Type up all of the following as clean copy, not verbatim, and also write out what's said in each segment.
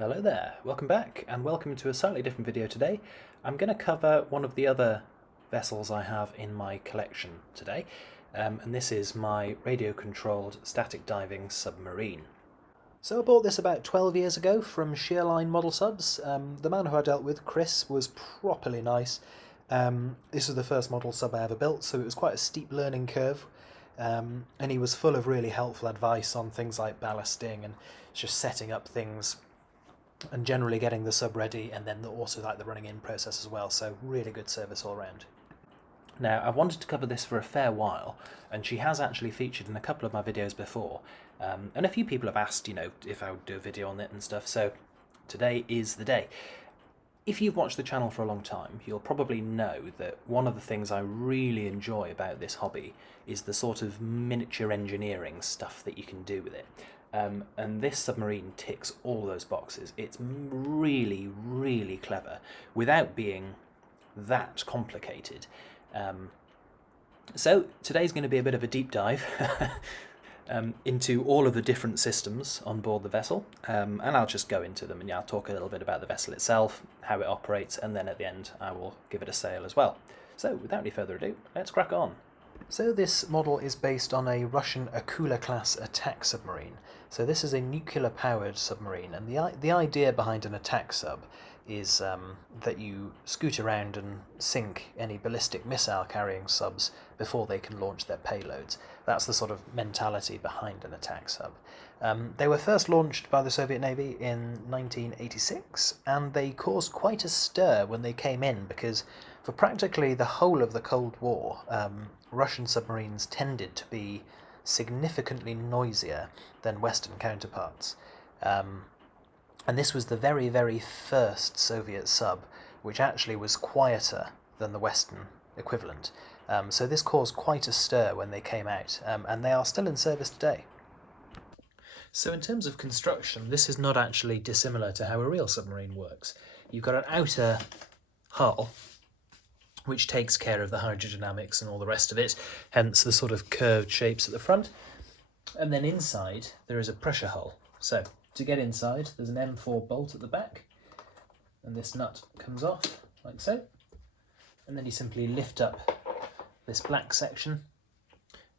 Hello there, welcome back and welcome to a slightly different video today. I'm going to cover one of the other vessels I have in my collection today, and this is my radio-controlled static diving submarine. So I bought this about 12 years ago from Sheerline Model Subs. The man who I dealt with, Chris, was properly nice. This was the first model sub I ever built, so it was quite a steep learning curve. And he was full of really helpful advice on things like ballasting and just setting up things and generally getting the sub ready, and then also like the running in process as well, so really good service all around. Now, I've wanted to cover this for a fair while, and she has actually featured in a couple of my videos before, and a few people have asked, if I would do a video on it and stuff, so today is the day. If you've watched the channel for a long time, you'll probably know that one of the things I really enjoy about this hobby is the sort of miniature engineering stuff that you can do with it. And this submarine ticks all those boxes. It's really, really clever without being that complicated. So today's going to be a bit of a deep dive into all of the different systems on board the vessel, and I'll just go into them, and I'll talk a little bit about the vessel itself, how it operates, and then at the end I will give it a sail as well. So without any further ado, let's crack on. So this model is based on a Russian Akula Class attack submarine. So this is a nuclear-powered submarine, and the idea behind an attack sub is that you scoot around and sink any ballistic missile-carrying subs before they can launch their payloads. That's the sort of mentality behind an attack sub. They were first launched by the Soviet Navy in 1986, and they caused quite a stir when they came in, because for practically the whole of the Cold War, Russian submarines tended to be significantly noisier than Western counterparts. And this was the very, very first Soviet sub which actually was quieter than the Western equivalent. So this caused quite a stir when they came out, and they are still in service today. So in terms of construction, this is not actually dissimilar to how a real submarine works. You've got an outer hull which takes care of the hydrodynamics and all the rest of it, hence the sort of curved shapes at the front. And then inside there is a pressure hull. So to get inside, there's an M4 bolt at the back, and this nut comes off like so, and then you simply lift up this black section.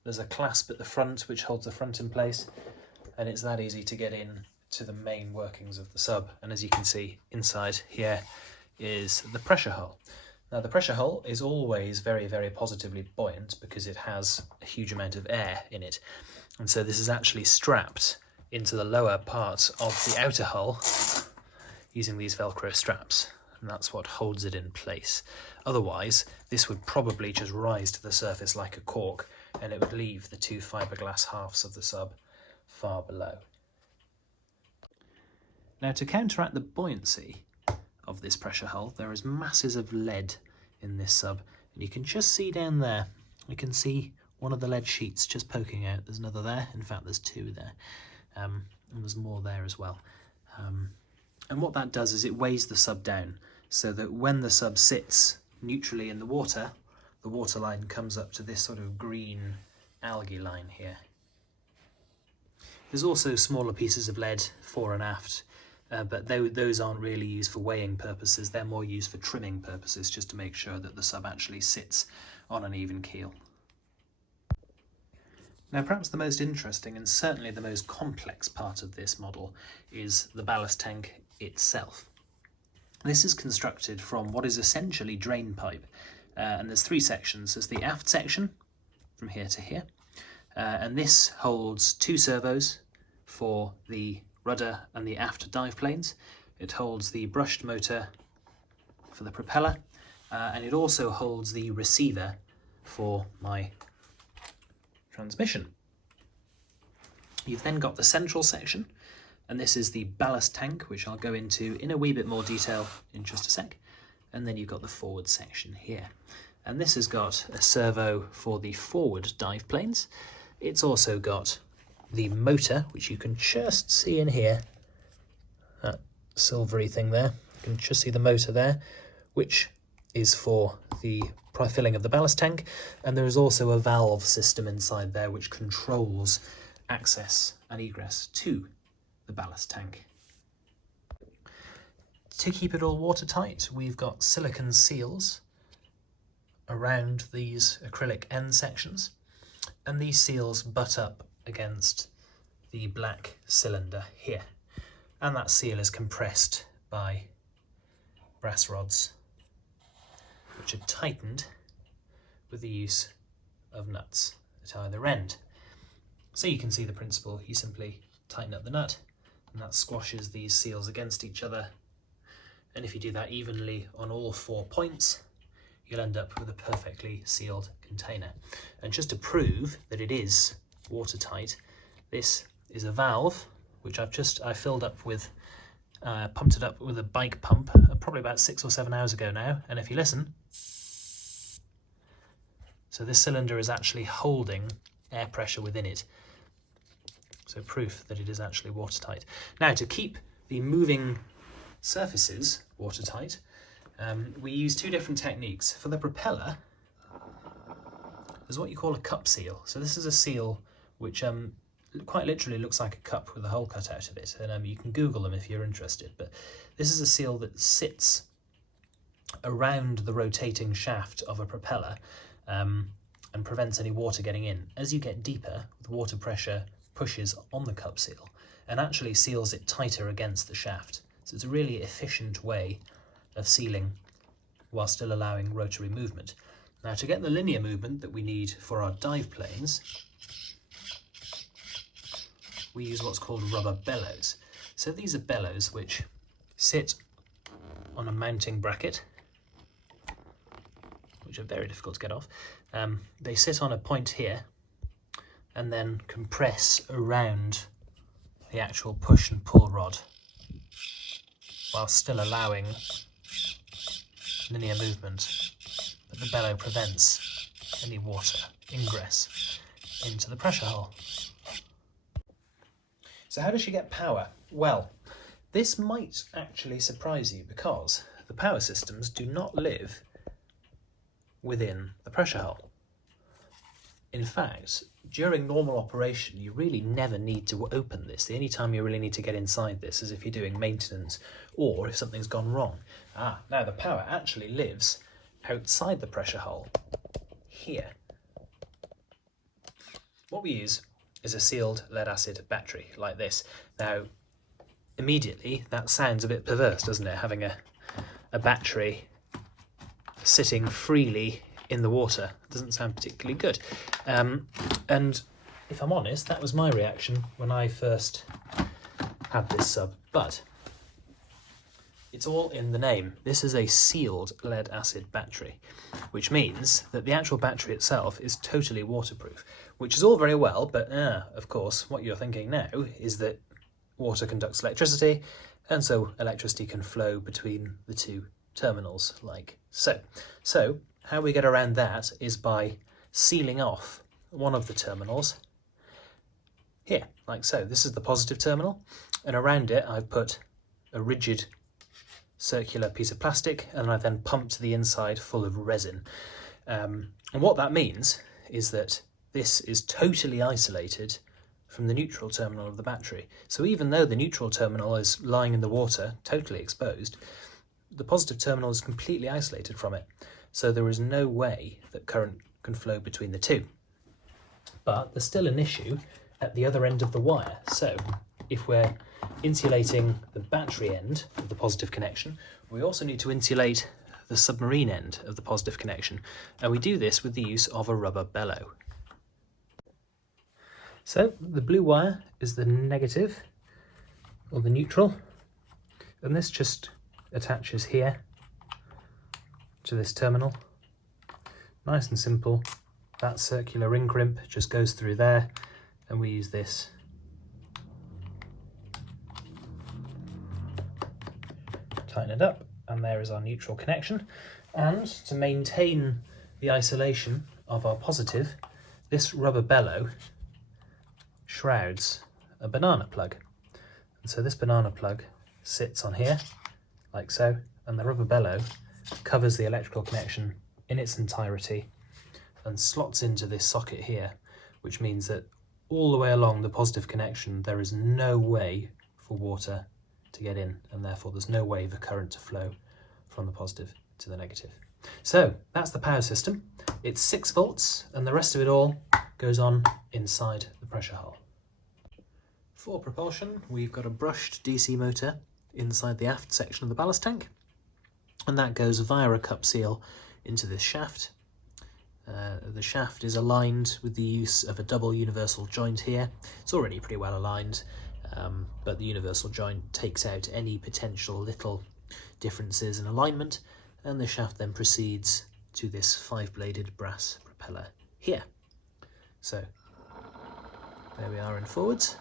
There's a clasp at the front which holds the front in place, and it's that easy to get in to the main workings of the sub. And as you can see, inside here is the pressure hull. Now the pressure hull is always very, very positively buoyant because it has a huge amount of air in it, and so this is actually strapped into the lower part of the outer hull using these Velcro straps, and that's what holds it in place. Otherwise this would probably just rise to the surface like a cork, and it would leave the two fiberglass halves of the sub far below. Now to counteract the buoyancy of this pressure hull, there is masses of lead in this sub, and you can just see down there, you can see one of the lead sheets just poking out. There's another there, in fact there's two there, and there's more there as well. And what that does is it weighs the sub down, so that when the sub sits neutrally in the water line comes up to this sort of green algae line here. There's also smaller pieces of lead fore and aft, but those aren't really used for weighing purposes. They're more used for trimming purposes, just to make sure that the sub actually sits on an even keel. Now perhaps the most interesting and certainly the most complex part of this model is the ballast tank itself. This is constructed from what is essentially drain pipe, and there's three sections. There's the aft section from here to here, and this holds two servos for the rudder and the aft dive planes. It holds the brushed motor for the propeller, and it also holds the receiver for my transmission. You've then got the central section, and this is the ballast tank, which I'll go into in a wee bit more detail in just a sec. And then you've got the forward section here, and this has got a servo for the forward dive planes. It's also got the motor, which you can just see in here, that silvery thing there, you can just see the motor there, which is for the filling of the ballast tank, and there is also a valve system inside there which controls access and egress to the ballast tank. To keep it all watertight, we've got silicone seals around these acrylic end sections, and these seals butt up against the black cylinder here, and that seal is compressed by brass rods which are tightened with the use of nuts at either end. So you can see the principle. You simply tighten up the nut and that squashes these seals against each other, and if you do that evenly on all 4 points, you'll end up with a perfectly sealed container. And just to prove that it is watertight, this is a valve which I filled up with, pumped it up with a bike pump probably about 6 or 7 hours ago now, and if you listen, so this cylinder is actually holding air pressure within it. So proof that it is actually watertight. Now, to keep the moving surfaces watertight, we use 2 different techniques. For the propeller, there's what you call a cup seal. So this is a seal which quite literally looks like a cup with a hole cut out of it, and you can Google them if you're interested. But this is a seal that sits around the rotating shaft of a propeller and prevents any water getting in. As you get deeper, the water pressure pushes on the cup seal and actually seals it tighter against the shaft. So it's a really efficient way of sealing while still allowing rotary movement. Now, to get the linear movement that we need for our dive planes, we use what's called rubber bellows. So these are bellows which sit on a mounting bracket, which are very difficult to get off. They sit on a point here and then compress around the actual push and pull rod while still allowing linear movement, but the bellow prevents any water ingress into the pressure hull. So how does she get power? Well, this might actually surprise you because the power systems do not live within the pressure hull. In fact, during normal operation, you really never need to open this. The only time you really need to get inside this is if you're doing maintenance or if something's gone wrong. Now the power actually lives outside the pressure hull, here. What we use is a sealed lead acid battery like this. Now, immediately that sounds a bit perverse, doesn't it? Having a battery sitting freely in the water doesn't sound particularly good. And if I'm honest, that was my reaction when I first had this sub, but it's all in the name. This is a sealed lead acid battery, which means that the actual battery itself is totally waterproof, which is all very well, but of course, what you're thinking now is that water conducts electricity, and so electricity can flow between the 2 terminals like so. So how we get around that is by sealing off one of the terminals here, like so. This is the positive terminal, and around it I've put a rigid circular piece of plastic, and I then pumped the inside full of resin. And what that means is that this is totally isolated from the neutral terminal of the battery. So even though the neutral terminal is lying in the water, totally exposed, the positive terminal is completely isolated from it. So there is no way that current can flow between the 2. But there's still an issue at the other end of the wire. So if we're insulating the battery end of the positive connection, we also need to insulate the submarine end of the positive connection. And we do this with the use of a rubber bellow. So the blue wire is the negative, or the neutral, and this just attaches here to this terminal. Nice and simple. That circular ring crimp just goes through there, and we use this tighten it up, and there is our neutral connection. And to maintain the isolation of our positive, this rubber bellow shrouds a banana plug. And so this banana plug sits on here, like so, and the rubber bellow covers the electrical connection in its entirety and slots into this socket here, which means that all the way along the positive connection there is no way for water to get in, and therefore there's no way for current to flow from the positive to the negative. So that's the power system. It's 6 volts, and the rest of it all goes on inside the pressure hull. For propulsion, we've got a brushed DC motor inside the aft section of the ballast tank, and that goes via a cup seal into this shaft. The shaft is aligned with the use of a double universal joint here. It's already pretty well aligned, but the universal joint takes out any potential little differences in alignment, and the shaft then proceeds to this 5-bladed brass propeller here. So there we are in forwards,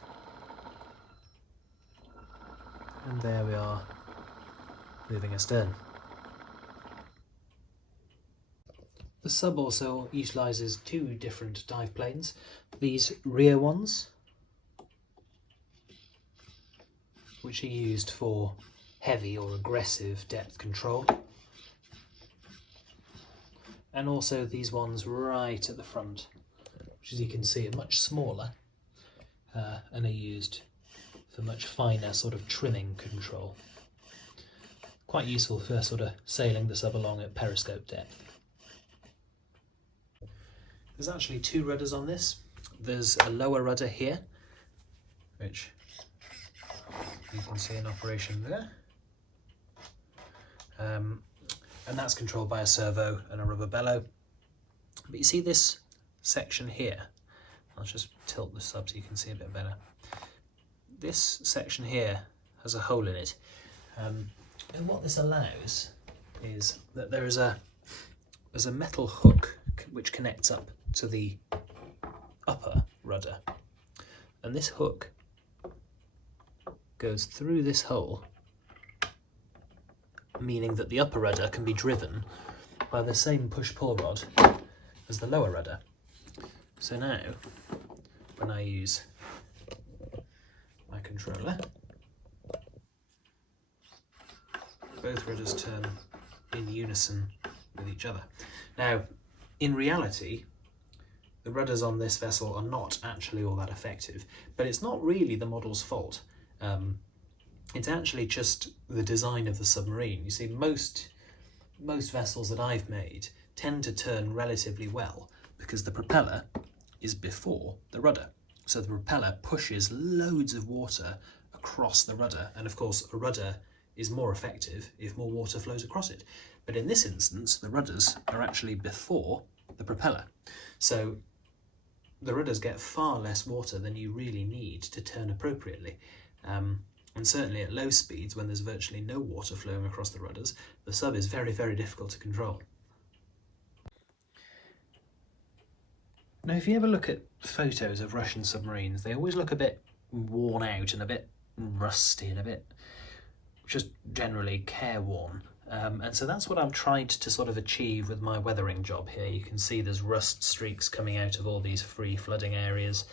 and there we are moving astern. The sub also utilises 2 different dive planes. These rear ones, which are used for heavy or aggressive depth control, and also these ones right at the front, which as you can see are much smaller and are used for much finer sort of trimming control. Quite useful for sort of sailing the sub along at periscope depth. There's actually 2 rudders on this. There's a lower rudder here, which you can see in operation there. And that's controlled by a servo and a rubber bellow. But you see this section here? I'll just tilt the sub so you can see a bit better. This section here has a hole in it. And what this allows is that there's a metal hook which connects up to the upper rudder, and this hook goes through this hole, meaning that the upper rudder can be driven by the same push-pull rod as the lower rudder. So now, when I use my controller, both rudders turn in unison with each other. Now, in reality, the rudders on this vessel are not actually all that effective, but it's not really the model's fault. It's actually just the design of the submarine. You see, most vessels that I've made tend to turn relatively well because the propeller is before the rudder. So the propeller pushes loads of water across the rudder, and of course a rudder is more effective if more water flows across it. But in this instance, the rudders are actually before the propeller. So the rudders get far less water than you really need to turn appropriately. And certainly at low speeds, when there's virtually no water flowing across the rudders, the sub is very, very difficult to control. Now, if you ever look at photos of Russian submarines, they always look a bit worn out and a bit rusty and a bit just generally careworn. And so that's what I've tried to sort of achieve with my weathering job here. You can see there's rust streaks coming out of all these free flooding areas.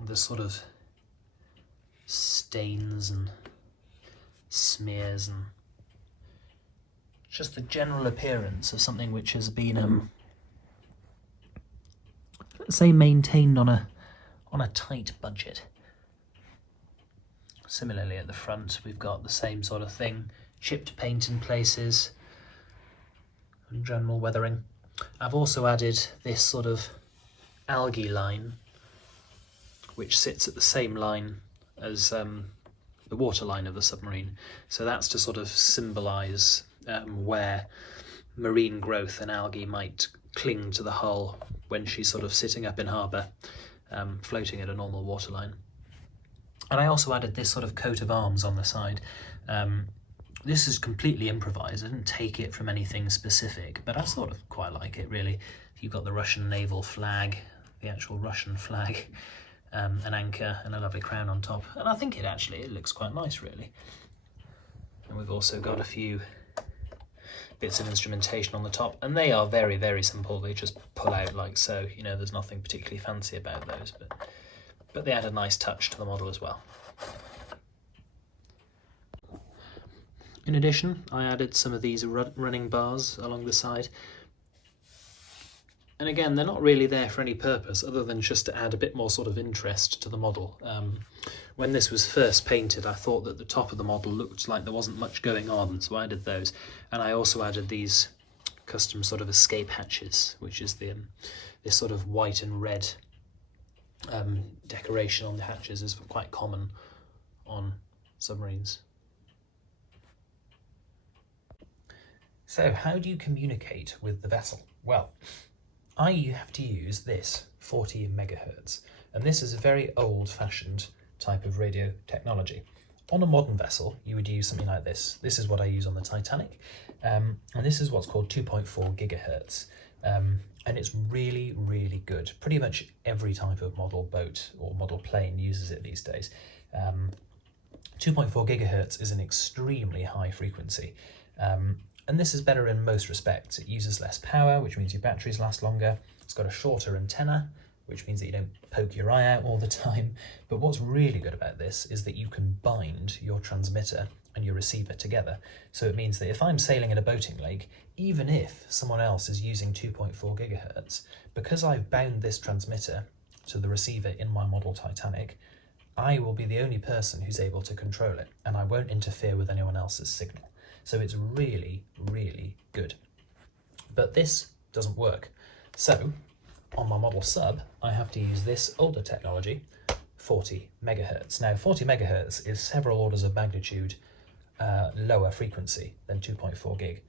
There's sort of stains and smears and just the general appearance of something which has been, let's say, maintained on a tight budget. Similarly at the front, we've got the same sort of thing. Chipped paint in places and general weathering. I've also added this sort of algae line which sits at the same line as the water line of the submarine. So that's to sort of symbolise where marine growth and algae might cling to the hull when she's sort of sitting up in harbour, floating at a normal waterline. And I also added this sort of coat of arms on the side. This is completely improvised. I didn't take it from anything specific, but I sort of quite like it, really. You've got the Russian naval flag, the actual Russian flag, an anchor and a lovely crown on top. And I think it looks quite nice, really. And we've also got a few bits of instrumentation on the top, and they are very, very simple. They just pull out like so. You know, there's nothing particularly fancy about those, but they add a nice touch to the model as well. In addition, I added some of these running bars along the side. And again, they're not really there for any purpose other than just to add a bit more sort of interest to the model. When this was first painted, I thought that the top of the model looked like there wasn't much going on, so I added those. And I also added these custom sort of escape hatches, which is this sort of white and red decoration on the hatches is quite common on submarines. So how do you communicate with the vessel? Well, I have to use this 40 megahertz, and this is a very old-fashioned type of radio technology. On a modern vessel, you would use something like this. This is what I use on the Titanic, and this is what's called 2.4 gigahertz, and it's really, really good. Pretty much every type of model boat or model plane uses it these days. 2.4 gigahertz is an extremely high frequency, and this is better in most respects. It uses less power, which means your batteries last longer. It's got a shorter antenna, which means that you don't poke your eye out all the time. But what's really good about this is that you can bind your transmitter and your receiver together. So it means that if I'm sailing in a boating lake, even if someone else is using 2.4 gigahertz, because I've bound this transmitter to the receiver in my model Titanic, I will be the only person who's able to control it, and I won't interfere with anyone else's signal. So it's really, really good. But this doesn't work. So on my model sub, I have to use this older technology, 40 megahertz. Now, 40 megahertz is several orders of magnitude lower frequency than 2.4 gig.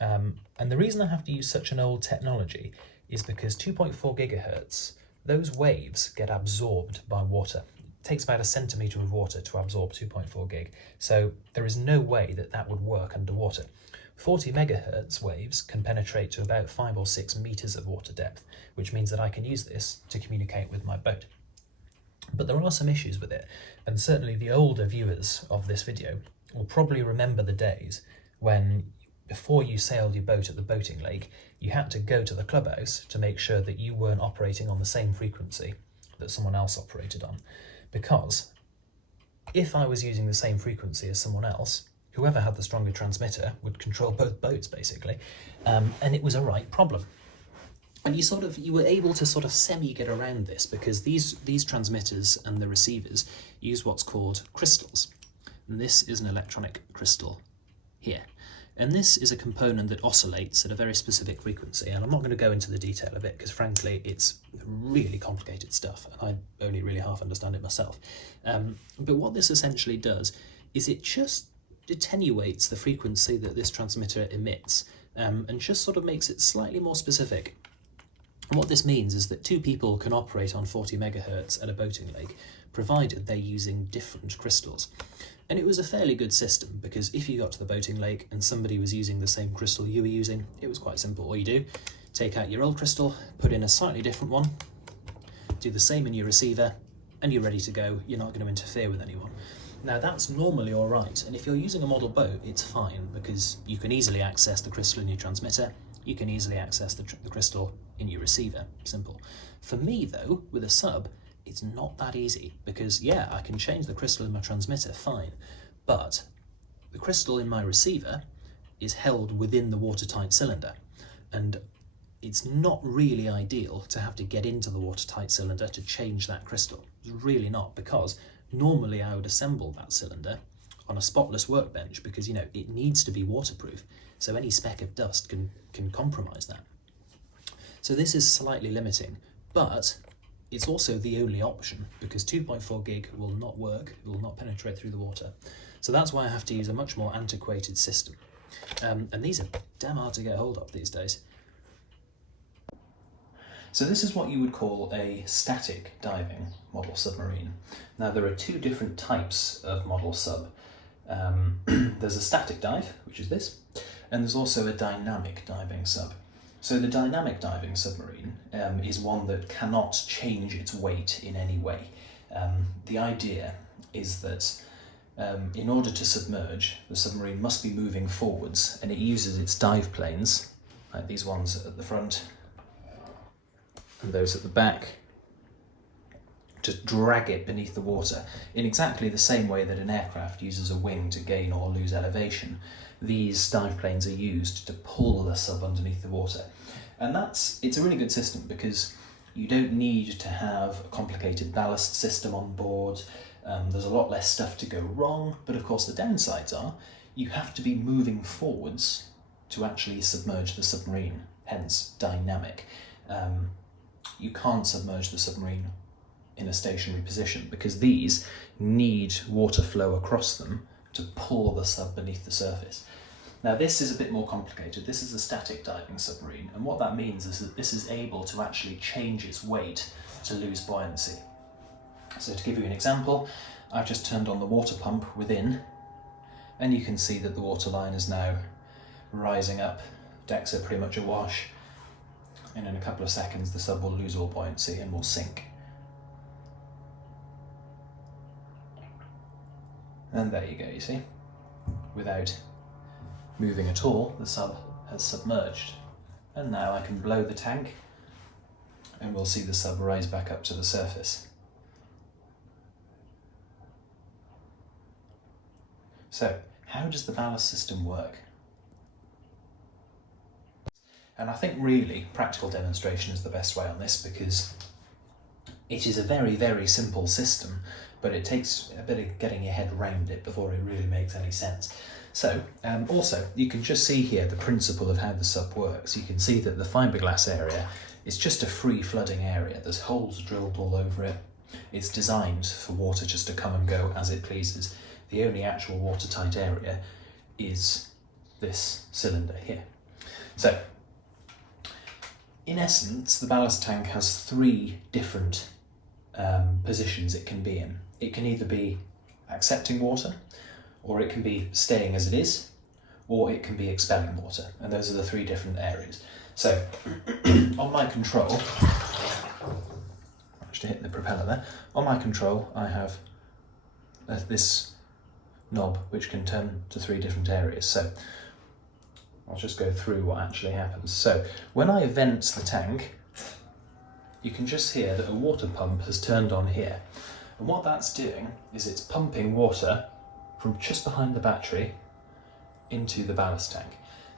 And the reason I have to use such an old technology is because 2.4 gigahertz, those waves get absorbed by water. It takes about a centimetre of water to absorb 2.4 gig. So there is no way that that would work underwater. 40 megahertz waves can penetrate to about 5 or 6 meters of water depth, which means that I can use this to communicate with my boat. But there are some issues with it, and certainly the older viewers of this video will probably remember the days when, before you sailed your boat at the boating lake, you had to go to the clubhouse to make sure that you weren't operating on the same frequency that someone else operated on. Because if I was using the same frequency as someone else, whoever had the stronger transmitter would control both boats, basically, and it was a right problem. And you were able to sort of semi-get around this because these transmitters and the receivers use what's called crystals. And this is an electronic crystal here. And this is a component that oscillates at a very specific frequency. And I'm not going to go into the detail of it because, frankly, it's really complicated stuff, and I only really half understand it myself. But what this essentially does is it just attenuates the frequency that this transmitter emits, and just sort of makes it slightly more specific. And what this means is that two people can operate on 40 megahertz at a boating lake, provided they're using different crystals. And it was a fairly good system, because if you got to the boating lake and somebody was using the same crystal you were using, it was quite simple. All you do, take out your old crystal, put in a slightly different one, do the same in your receiver, and you're ready to go. You're not going to interfere with anyone. Now, that's normally all right, and if you're using a model boat, it's fine, because you can easily access the crystal in your transmitter, you can easily access the crystal in your receiver. Simple. For me, though, with a sub, it's not that easy, because, yeah, I can change the crystal in my transmitter, fine, but the crystal in my receiver is held within the watertight cylinder, and it's not really ideal to have to get into the watertight cylinder to change that crystal. It's really not, because normally I would assemble that cylinder on a spotless workbench because, it needs to be waterproof, so any speck of dust can compromise that. So this is slightly limiting, but it's also the only option, because 2.4 gig will not work, it will not penetrate through the water. So that's why I have to use a much more antiquated system. And these are damn hard to get hold of these days. So this is what you would call a static diving model submarine. Now, there are two different types of model sub. There's a static dive, which is this, and there's also a dynamic diving sub. So the dynamic diving submarine is one that cannot change its weight in any way. The idea is that in order to submerge, the submarine must be moving forwards, and it uses its dive planes, like these ones at the front and those at the back, to drag it beneath the water in exactly the same way that an aircraft uses a wing to gain or lose elevation. These dive planes are used to pull the sub underneath the water. And it's a really good system because you don't need to have a complicated ballast system on board. There's a lot less stuff to go wrong, but of course the downsides are you have to be moving forwards to actually submerge the submarine, hence dynamic. You can't submerge the submarine in a stationary position because these need water flow across them to pull the sub beneath the surface. Now this is a bit more complicated. This is a static diving submarine, and what that means is that this is able to actually change its weight to lose buoyancy. So to give you an example, I've just turned on the water pump within, and you can see that the water line is now rising up. Decks are pretty much awash, and in a couple of seconds the sub will lose all buoyancy and will sink. And there you go, you see, without moving at all, the sub has submerged. And now I can blow the tank and we'll see the sub rise back up to the surface. So, how does the ballast system work? And I think really practical demonstration is the best way on this, because it is a very, very simple system, but it takes a bit of getting your head around it before it really makes any sense. So, also, you can just see here the principle of how the sub works. You can see that the fiberglass area is just a free flooding area. There's holes drilled all over it. It's designed for water just to come and go as it pleases. The only actual watertight area is this cylinder here. So, in essence, the ballast tank has three different positions it can be in. It can either be accepting water, or it can be staying as it is, or it can be expelling water. And those are the three different areas. So, on my control, I managed to hit the propeller there. On my control, I have this knob which can turn to three different areas. So, I'll just go through what actually happens. So, when I vent the tank, you can just hear that a water pump has turned on here. And what that's doing is it's pumping water from just behind the battery into the ballast tank.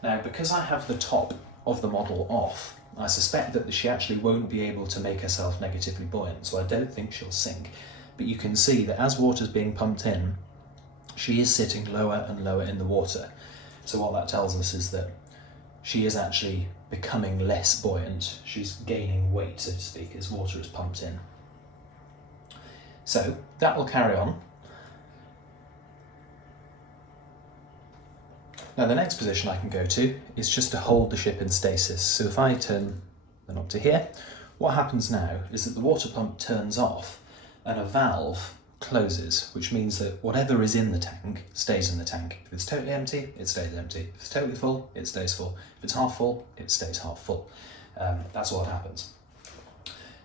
Now, because I have the top of the model off, I suspect that she actually won't be able to make herself negatively buoyant, so I don't think she'll sink. But you can see that as water's being pumped in, she is sitting lower and lower in the water. So what that tells us is that she is actually becoming less buoyant. She's gaining weight, so to speak, as water is pumped in. So that will carry on. Now the next position I can go to is just to hold the ship in stasis. So if I turn the knob to here, what happens now is that the water pump turns off and a valve closes, which means that whatever is in the tank stays in the tank. If it's totally empty, it stays empty. If it's totally full, it stays full. If it's half full, it stays half full. That's what happens.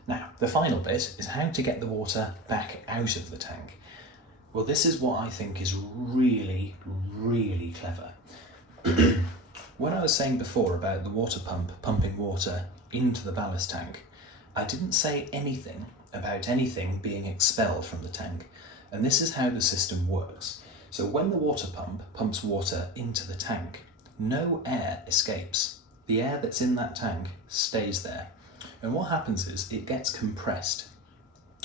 Now, the final bit is how to get the water back out of the tank. Well, this is what I think is really, really clever. When I was saying before about the water pump pumping water into the ballast tank, I didn't say anything about anything being expelled from the tank. And this is how the system works. So when the water pump pumps water into the tank, no air escapes. The air that's in that tank stays there. And what happens is it gets compressed.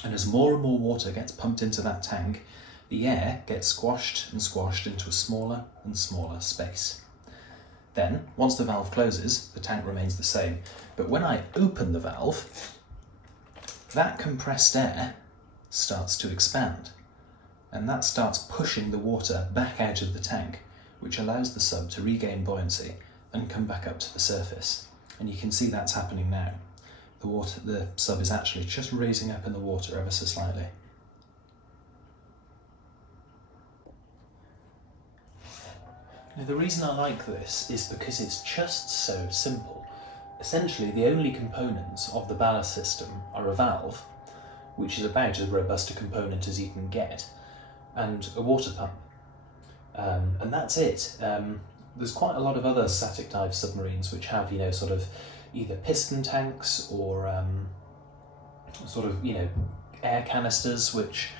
And as more and more water gets pumped into that tank, the air gets squashed and squashed into a smaller and smaller space. Then, once the valve closes, the tank remains the same. But when I open the valve, that compressed air starts to expand. And that starts pushing the water back out of the tank, which allows the sub to regain buoyancy and come back up to the surface. And you can see that's happening now. The sub is actually just raising up in the water ever so slightly. Now, the reason I like this is because it's just so simple. Essentially, the only components of the ballast system are a valve, which is about as robust a component as you can get, and a water pump. And that's it. There's quite a lot of other static dive submarines which have, sort of either piston tanks or air canisters which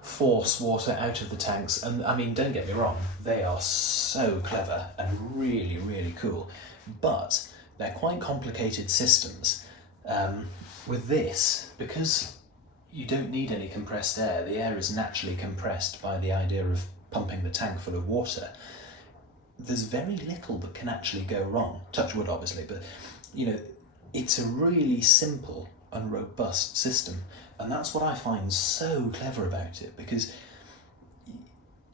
force water out of the tanks. And I mean, don't get me wrong, they are so clever and really, really cool, but they're quite complicated systems. With this, because you don't need any compressed air. The air is naturally compressed by the idea of pumping the tank full of water. There's very little that can actually go wrong. Touch wood, obviously, but it's a really simple and robust system, and that's what I find so clever about it, because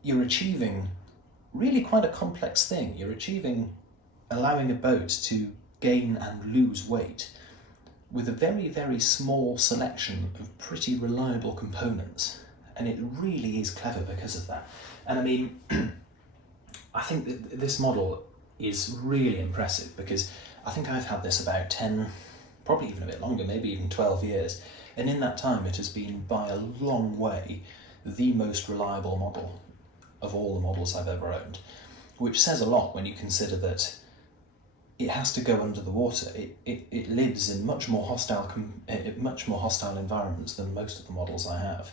you're achieving really quite a complex thing. You're achieving allowing a boat to gain and lose weight with a very, very small selection of pretty reliable components, and it really is clever because of that. And I mean, I think that this model is really impressive, because I think I've had this about 10, probably even a bit longer, maybe even 12 years, and in that time it has been by a long way the most reliable model of all the models I've ever owned, which says a lot when you consider that it has to go under the water. It lives in much more hostile environments than most of the models I have.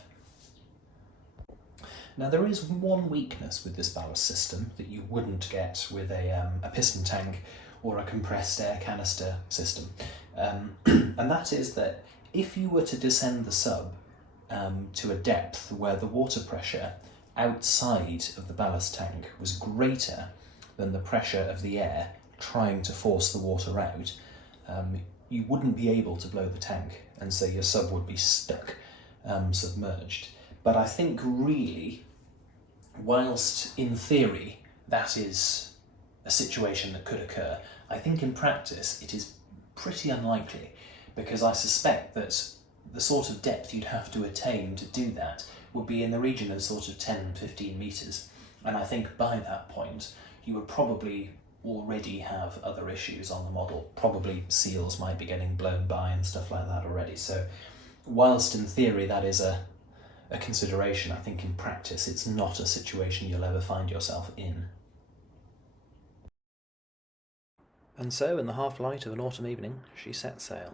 Now, there is one weakness with this ballast system that you wouldn't get with a piston tank or a compressed air canister system, and that is that if you were to descend the sub to a depth where the water pressure outside of the ballast tank was greater than the pressure of the air trying to force the water out, you wouldn't be able to blow the tank, and so your sub would be stuck, submerged. But I think really, whilst in theory that is a situation that could occur, I think in practice it is pretty unlikely, because I suspect that the sort of depth you'd have to attain to do that would be in the region of sort of 10-15 metres, and I think by that point you would probably already have other issues on the model. Probably seals might be getting blown by and stuff like that already. So whilst in theory that is a consideration, I think in practice it's not a situation you'll ever find yourself in. And so, in the half light of an autumn evening, she set sail.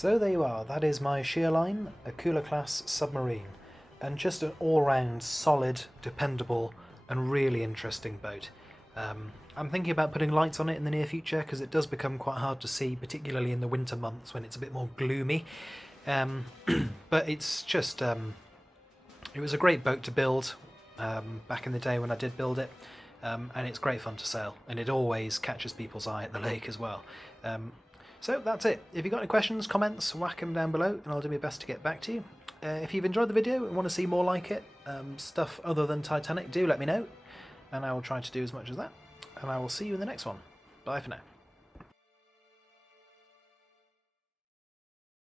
So there you are, that is my Sheerline Akula Class Submarine, and just an all-round solid, dependable and really interesting boat. I'm thinking about putting lights on it in the near future because it does become quite hard to see, particularly in the winter months when it's a bit more gloomy. But it's just, it was a great boat to build back in the day when I did build it, and it's great fun to sail, and it always catches people's eye at the lake as well. So that's it. If you've got any questions, comments, whack them down below and I'll do my best to get back to you. If you've enjoyed the video and want to see more like it, stuff other than Titanic, do let me know, and I will try to do as much as that. And I will see you in the next one. Bye for now.